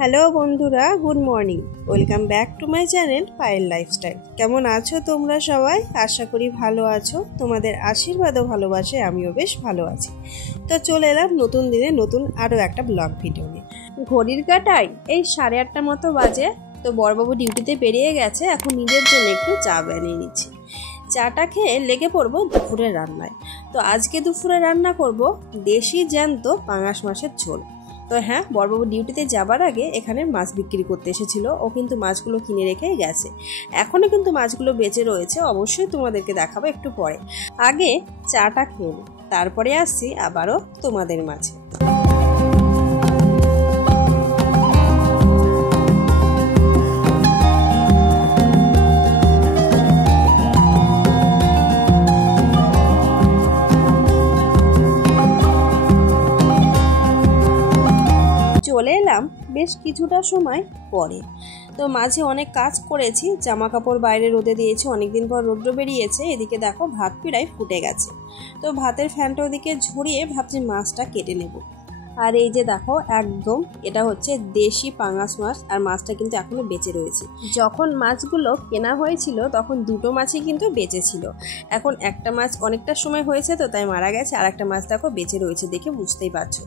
Hello বন্ধুরা, good morning. Welcome back to my channel Payel lifestyle. কেমন আছো তোমরা সবাই? আশা করি ভালো আছো। তোমাদের আশীর্বাদ ও ভালোবাসায় আমিও বেশ ভালো আছি। তো চলে এলাম নতুন দিনে নতুন আরও একটা ব্লগ ভিডিও নিয়ে। ঘড়ির কাঁটায় এই 8:30 মতো বাজে। তো বড়বাবু ডিউটিতে বেরিয়ে গেছে, এখন নিজের জন্য একটু চা বানিয়ে নিচ্ছি। চাটা খেয়ে লেগে পড়বো দুপুরের রান্নায়। তো আজকে দুপুরে রান্না করব দেশি জ্যান্ত পাঙাশ মাছের ঝোল। তো হ্যাঁ, বড়বাবু ডিউটিতে যাবার আগে এখানে মাছ বিক্রি করতে এসেছিল। ও কিন্তু মাছগুলো কিনে রেখেই গেছে। এখনও কিন্তু মাছগুলো বেঁচে রয়েছে, অবশ্যই তোমাদেরকে দেখাবো একটু পরে। আগে চাটা খেয়ে নিই, তারপরে আসছি আবারও তোমাদের মাঝে। চলে এলাম বেশ কিছুটা সময় পরে। তো মাঝে অনেক কাজ করেছি, জামা কাপড় বাইরে রোদে দিয়েছি, অনেকদিন পর রৌদ্র বেরিয়েছে। এদিকে দেখো ভাত প্রায় ফুটে গেছে। তো ভাতের ফ্যানটা ওদিকে ঝরিয়ে ভাবছি মাছটা কেটে নেব। আর এই যে দেখো, একদম এটা হচ্ছে দেশি পাঙাশ মাছ। আর মাছটা কিন্তু এখনো বেঁচে রয়েছে। যখন মাছগুলো কেনা হয়েছিল তখন দুটো মাছই কিন্তু বেঁচে ছিল। এখন একটা মাছ অনেকটা সময় হয়েছে তো তাই মারা গেছে, আর একটা মাছ দেখো বেঁচে রয়েছে, দেখে বুঝতেই পারছো।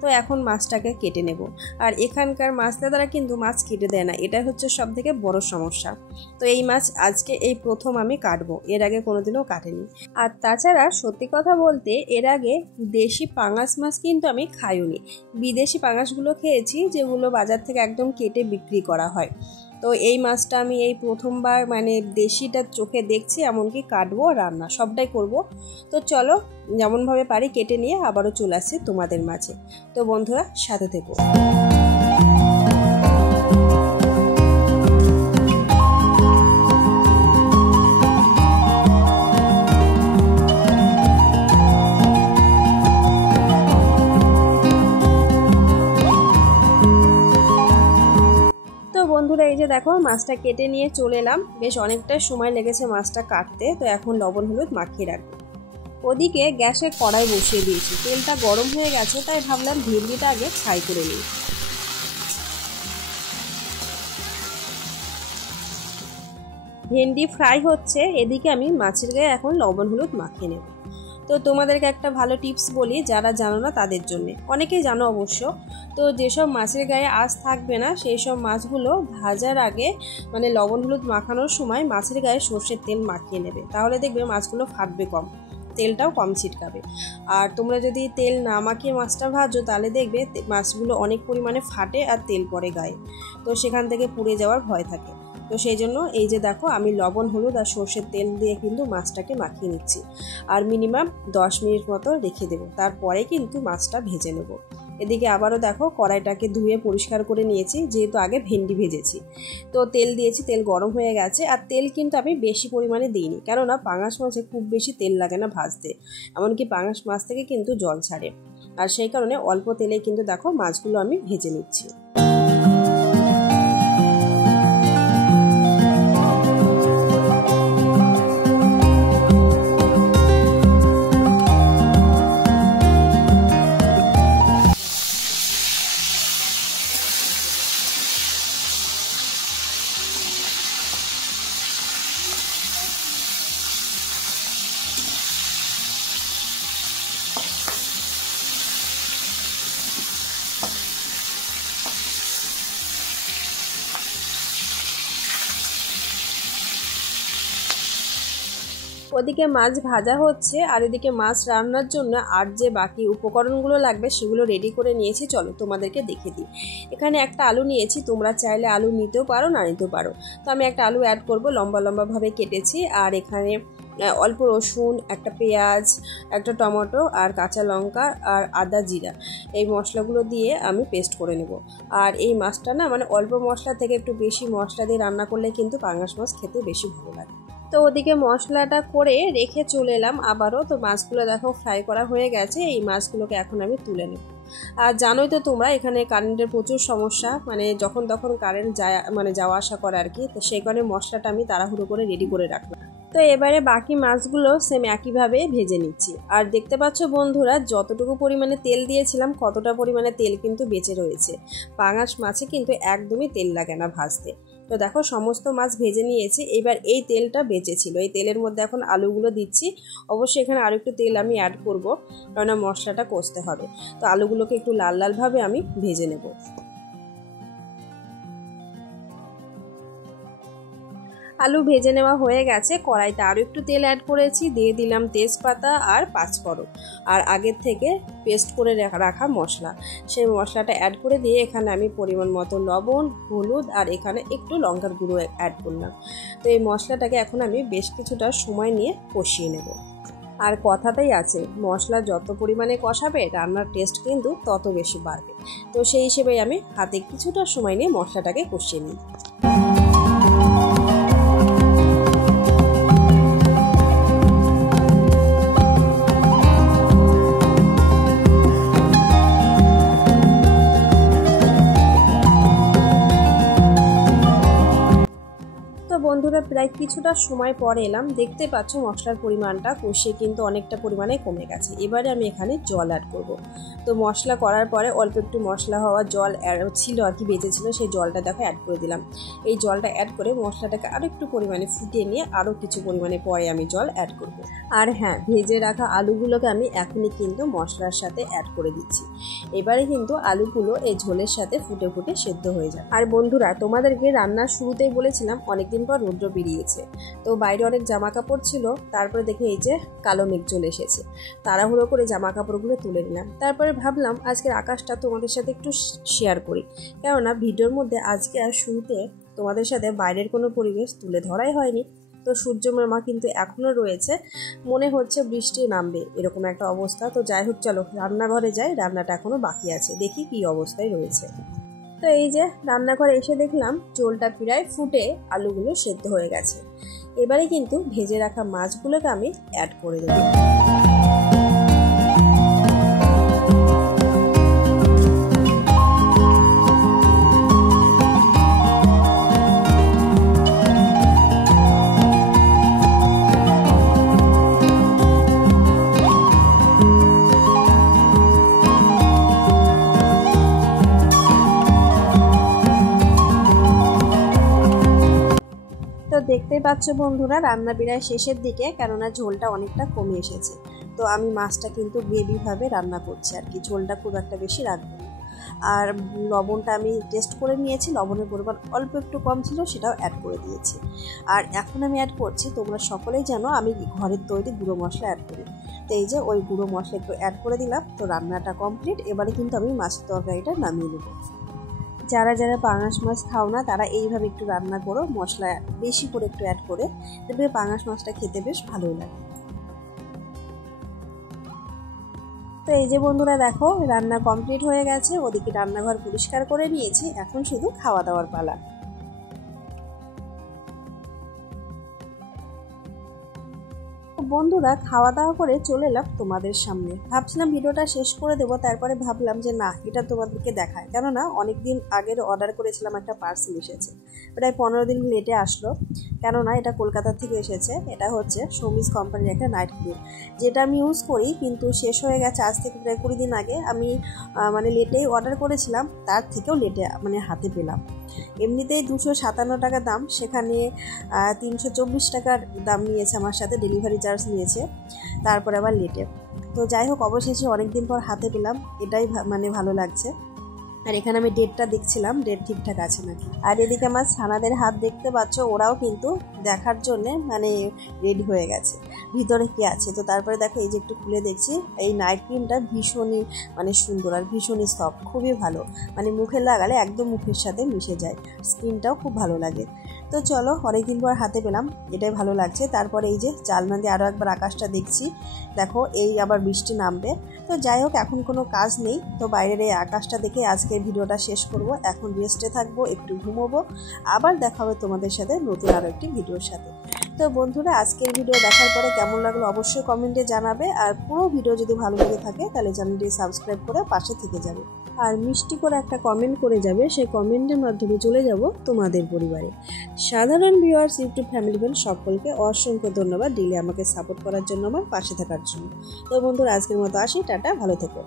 তো এখন মাছটাকে কেটে নেব। আর এখানকার মাছ দাদারা কিন্তু মাছ কেটে দেয় না, এটা হচ্ছে সব থেকে বড় সমস্যা। তো এই মাছ আজকে এই প্রথম আমি কাটবো, এর আগে কোনোদিনও কাটেনি। আর তাছাড়া সত্যি কথা বলতে এর আগে দেশি পাঙাশ মাছ কিন্তু আমি খাইনি। বিদেশি পাঙাশগুলো খেয়েছি, যেগুলো বাজার থেকে একদম কেটে বিক্রি করা হয়। তো এই মাছটা আমি এই প্রথমবার মানে দেশিটা চোখে দেখছি, এমনকি কাটবো, রান্না সবটাই করব। তো চলো, যেমনভাবে পারি কেটে নিয়ে আবারও চলে আসছি তোমাদের মাঝে। তো বন্ধুরা সাথে থেকো। বন্ধুরা এই যে দেখো, মাছটা কেটে নিয়ে চলে এলাম। বেশ অনেকটা সময় লেগেছে মাছটা কাটতে। তো এখন লবণ হলুদ মাখিয়ে রাখবো। ওদিকে গ্যাসে কড়াই বসিয়ে দিয়েছি, তেলটা গরম হয়ে গেছে, তাই ভাবলাম ভেন্ডিটা আগে ফ্রাই করে নিই। ভেন্ডি ফ্রাই হচ্ছে, এদিকে আমি মাছের গায়ে এখন লবণ হলুদ মাখিয়ে নেব। তো তোমাদেরকে একটা ভালো টিপস বলি, যারা জানো না তাদের জন্য, অনেকেই জানো অবশ্য। তো যেসব মাছের গায়ে আঁশ থাকবে না সেই সব মাছগুলো ভাজার আগে মানে লবণ হলুদ মাখানোর সময় মাছের গায়ে সর্ষের তেল মাখিয়ে নেবে, তাহলে দেখবে মাছগুলো ফাটবে কম, তেলটাও কম ছিটকাবে। আর তোমরা যদি তেল না মাখিয়ে মাছটা ভাজো তাহলে দেখবে মাছগুলো অনেক পরিমাণে ফাটে আর তেল পড়ে গায়ে, তো সেখান থেকে পুড়ে যাওয়ার ভয় থাকে। তো সেই জন্য এই যে দেখো, আমি লবণ হলুদ আর সর্ষের তেল দিয়ে কিন্তু মাছটাকে মাখিয়ে নিচ্ছি। আর মিনিমাম 10 মিনিট মতো রেখে দেবো, তারপরে কিন্তু মাছটা ভেজে নেব। এদিকে আবারও দেখো, কড়াইটাকে ধুয়ে পরিষ্কার করে নিয়েছি, যেহেতু আগে ভেন্ডি ভেজেছি। তো তেল দিয়েছি, তেল গরম হয়ে গেছে। আর তেল কিন্তু আমি বেশি পরিমাণে দিইনি, কেননা পাঙাশ মাছে খুব বেশি তেল লাগে না ভাজতে, এমনকি পাঙাশ মাছ থেকে কিন্তু জল ছাড়ে। আর সেই কারণে অল্প তেলে কিন্তু দেখো মাছগুলো আমি ভেজে নিচ্ছি। ওদিকে মাছ ভাজা হচ্ছে, আর এদিকে মাছ রান্নার জন্য আর যে বাকি উপকরণগুলো লাগবে সেগুলো রেডি করে নিয়েছি। চলো তোমাদেরকে দেখে দিই। এখানে একটা আলু নিয়েছি, তোমরা চাইলে আলু নিতেও পারো না নিতেও পারো। তো আমি একটা আলু অ্যাড করব, লম্বা লম্বাভাবে কেটেছি। আর এখানে অল্প রসুন, একটা পেঁয়াজ, একটা টমেটো, আর কাঁচা লঙ্কা, আর আদা জিরা, এই মশলাগুলো দিয়ে আমি পেস্ট করে নেব। আর এই মাছটা না মানে অল্প মশলা থেকে একটু বেশি মশলা দিয়ে রান্না করলে কিন্তু পাঙাশ মাছ খেতে বেশি ভালো লাগে। তো ওদিকে মশলাটা করে রেখে চলে এলাম আবারও। তো মাছগুলো দেখো ফ্রাই করা হয়ে গেছে, এই মাছগুলোকে এখন আমি তুলে নেব। আর জানোই তো তোমরা, এখানে কারেন্টের প্রচুর সমস্যা, মানে যখন তখন কারেন্ট যায়, মানে যাওয়া আসা করে আর কি। তো সেই কারণে মশলাটা আমি তাড়াহুড়ো করে রেডি করে রাখলাম। তো এবারে বাকি মাছগুলো সেম একইভাবে ভেজে নিচ্ছি। আর দেখতে পাচ্ছ বন্ধুরা, যতটুকু পরিমাণে তেল দিয়েছিলাম কতটা পরিমাণে তেল কিন্তু বেঁচে রয়েছে। পাঙাশ মাছে কিন্তু একদমই তেল লাগে না ভাজতে। তো দেখো সমস্ত মাছ ভেজে নিয়েছি, এবার এই তেলটা বেঁচে ছিল, এই তেলের মধ্যে এখন আলুগুলো দিচ্ছি। অবশ্যই এখানে আরও একটু তেল আমি অ্যাড করব, কেননা মশলাটা কষতে হবে। তো আলুগুলোকে একটু লাল লালভাবে আমি ভেজে নেব। আলু ভেজে নেওয়া হয়ে গেছে, কড়াইতে আরও একটু তেল অ্যাড করেছি, দিয়ে দিলাম তেজপাতা আর পাঁচফোড়ন আর আগের থেকে পেস্ট করে রাখা মশলা, সেই মশলাটা অ্যাড করে দিয়ে এখানে আমি পরিমাণ মতো লবণ, হলুদ আর এখানে একটু লঙ্কার গুঁড়ো অ্যাড করলাম। তো এই মশলাটাকে এখন আমি বেশ কিছুটা সময় নিয়ে কষিয়ে নেব। আর কথাতেই আছে, মশলা যত পরিমাণে কষাবে রান্নার টেস্ট কিন্তু তত বেশি বাড়বে। তো সেই হিসেবে আমি হাতে কিছুটা সময় নিয়ে মশলাটাকে কষিয়ে নিই। বন্ধুরা প্রায় কিছুটা সময় পরে এলাম, দেখতে পাচ্ছ মশলার পরিমাণটা কষিয়ে কিন্তু অনেকটা পরিমাণে কমে গেছে। এবারে আমি এখানে জল অ্যাড করব। তো মশলা করার পরে অল্প একটু মশলা হওয়া জল ছিল আর কি, বেঁচেছিল, সেই জলটা দেখো অ্যাড করে দিলাম। এই জলটা অ্যাড করে মশলাটাকে আরও একটু পরিমাণে ফুটিয়ে নিয়ে আরও কিছু পরিমাণে পরে আমি জল অ্যাড করব। আর হ্যাঁ, ভেজে রাখা আলুগুলোকে আমি এখনই কিন্তু মশলার সাথে অ্যাড করে দিচ্ছি। এবারে কিন্তু আলুগুলো এই ঝোলের সাথে ফুটে ফুটে সেদ্ধ হয়ে যায়। আর বন্ধুরা, তোমাদেরকে রান্নার শুরুতেই বলেছিলাম অনেকদিন পর রৌদ্র বেরিয়েছে, তো বাইরে অনেক জামা কাপড় ছিল। তারপরে দেখে এই যে কালো মেঘ চলে এসেছে, তাড়াহুড়ো করে জামা কাপড়গুলো তুলে নিলাম। তারপরে ভাবলাম আজকের আকাশটা তোমাদের সাথে একটু শেয়ার করি, কেননা ভিডিওর মধ্যে আজকে আর শুরুতে তোমাদের সাথে বাইরের কোনো পরিবেশ তুলে ধরাই হয়নি। তো সূর্যমামা কিন্তু এখনও রয়েছে, মনে হচ্ছে বৃষ্টি নামবে এরকম একটা অবস্থা। তো যাই হোক, চলো রান্নাঘরে যাই, রান্নাটা এখনও বাকি আছে, দেখি কি অবস্থায় রয়েছে। তো এই যে রান্নাঘরে এসে দেখলাম ঝোলটা প্রায় ফুটে আলুগুলো সেদ্ধ হয়ে গেছে। এবারে কিন্তু ভেজে রাখা মাছগুলোকে আমি অ্যাড করে দেব। তো দেখতেই পাচ্ছ বন্ধুরা, রান্না প্রায় শেষের দিকে, কেননা ঝোলটা অনেকটা কমে এসেছে। তো আমি মাছটা কিন্তু গ্রেভিভাবে রান্না করছি আর কি, ঝোলটা খুব একটা বেশি রাখবো না। আর লবণটা আমি টেস্ট করে নিয়েছি, লবণের পরিমাণ অল্প একটু কম ছিল, সেটাও অ্যাড করে দিয়েছি। আর এখন আমি অ্যাড করছি, তোমরা সকলেই জানো আমি ঘরের তৈরি গুঁড়ো মশলা অ্যাড করি। তো এই যে ওই গুঁড়ো মশলা একটু অ্যাড করে দিলাম। তো রান্নাটা কমপ্লিট, এবারে কিন্তু আমি মাছের তরকারিটা নামিয়ে নেব। যারা যারা পাঙাশ মাছ খাও না তারা এইভাবে একটু রান্না করো, মশলা বেশি করে একটু অ্যাড করে, দেখবে পাঙাশ মাছটা খেতে বেশ ভালোই লাগে। তো এই যে বন্ধুরা দেখো, রান্না কমপ্লিট হয়ে গেছে, ওদিকে রান্নাঘর পরিষ্কার করে নিয়েছি, এখন শুধু খাওয়া দাওয়ার পালা। বন্ধুরা খাওয়া দাওয়া করে চলে এলাম তোমাদের সামনে। ভাবছিলাম ভিডিওটা শেষ করে দেবো, তারপরে ভাবলাম যে না, এটা তোমাদেরকে দেখায়, কেননা অনেকদিন আগের অর্ডার করেছিলাম, একটা পার্সেল এসেছে, প্রায় 15 দিন লেটে আসলো। কেননা এটা কলকাতা থেকে এসেছে। এটা হচ্ছে শোমিজ কোম্পানির একটা নাইট ক্রিম, যেটা আমি ইউজ করি, কিন্তু শেষ হয়ে গেছে আজ থেকে প্রায় 20 দিন আগে। আমি মানে লেটেই অর্ডার করেছিলাম, তার থেকেও লেটে মানে হাতে পেলাম। এমনিতেই 257 টাকা দাম, সেখানে 324 টাকার দাম নিয়েছে, আমার সাথে ডেলিভারি চার্জ নিয়েছে, তারপরে আবার লেটে। তো যাই হোক, অবশেষে অনেকদিন পর হাতে পেলাম, এটাই মানে ভালো লাগছে। আর এখানে আমি ডেটটা দেখছিলাম, ডেট ঠিকঠাক আছে নাকি। আর এদিকে আমার ছানাদের হাত দেখতে পাচ্ছ, ওরাও কিন্তু দেখার জন্যে মানে রেডি হয়ে গেছে ভিতরে কি আছে। তো তারপরে দেখো এই যে একটু খুলে দেখছি, এই নাইট ক্রিমটা ভীষণই মানে সুন্দর আর ভীষণই সফট, খুবই ভালো, মানে মুখে লাগালে একদম মুখের সাথে মিশে যায়, স্কিনটাও খুব ভালো লাগে। তো চলো, অনেকদিন পর হাতে পেলাম, এটাই ভালো লাগছে। তারপরে এই যে জানলা দিয়ে আরও একবার আকাশটা দেখছি, দেখো এই আবার বৃষ্টি নামবে। তো যাই হোক, এখন কোনো কাজ নেই, তো বাইরের এই আকাশটা দেখে আজকের ভিডিওটা শেষ করব। এখন রেস্টে থাকবো, একটু ঘুমোবো, আবার দেখা হবে তোমাদের সাথে নতুন আরও একটি ভিডিওর সাথে। তো বন্ধুরা, আজকের ভিডিও দেখার পরে কেমন লাগলো অবশ্যই কমেন্টে জানাবে। আর পুরো ভিডিও যদি ভালো লেগে থাকে তাহলে চ্যানেলটি সাবস্ক্রাইব করে পাশে থেকে যাবে। আর মিষ্টি করে একটা কমেন্ট করে যাবে, সেই কমেন্টের মাধ্যমে চলে যাব তোমাদের পরিবারে। সাধারণ ভিউয়ার্স, ইউটিউব ফ্যামিলি ফ্রেন্ড সকলকে অসংখ্য ধন্যবাদ ডেইলি আমাকে সাপোর্ট করার জন্য, আমার পাশে থাকার জন্য। তো বন্ধুরা, আজকের মতো আসি, টাটা, ভালো থেকো।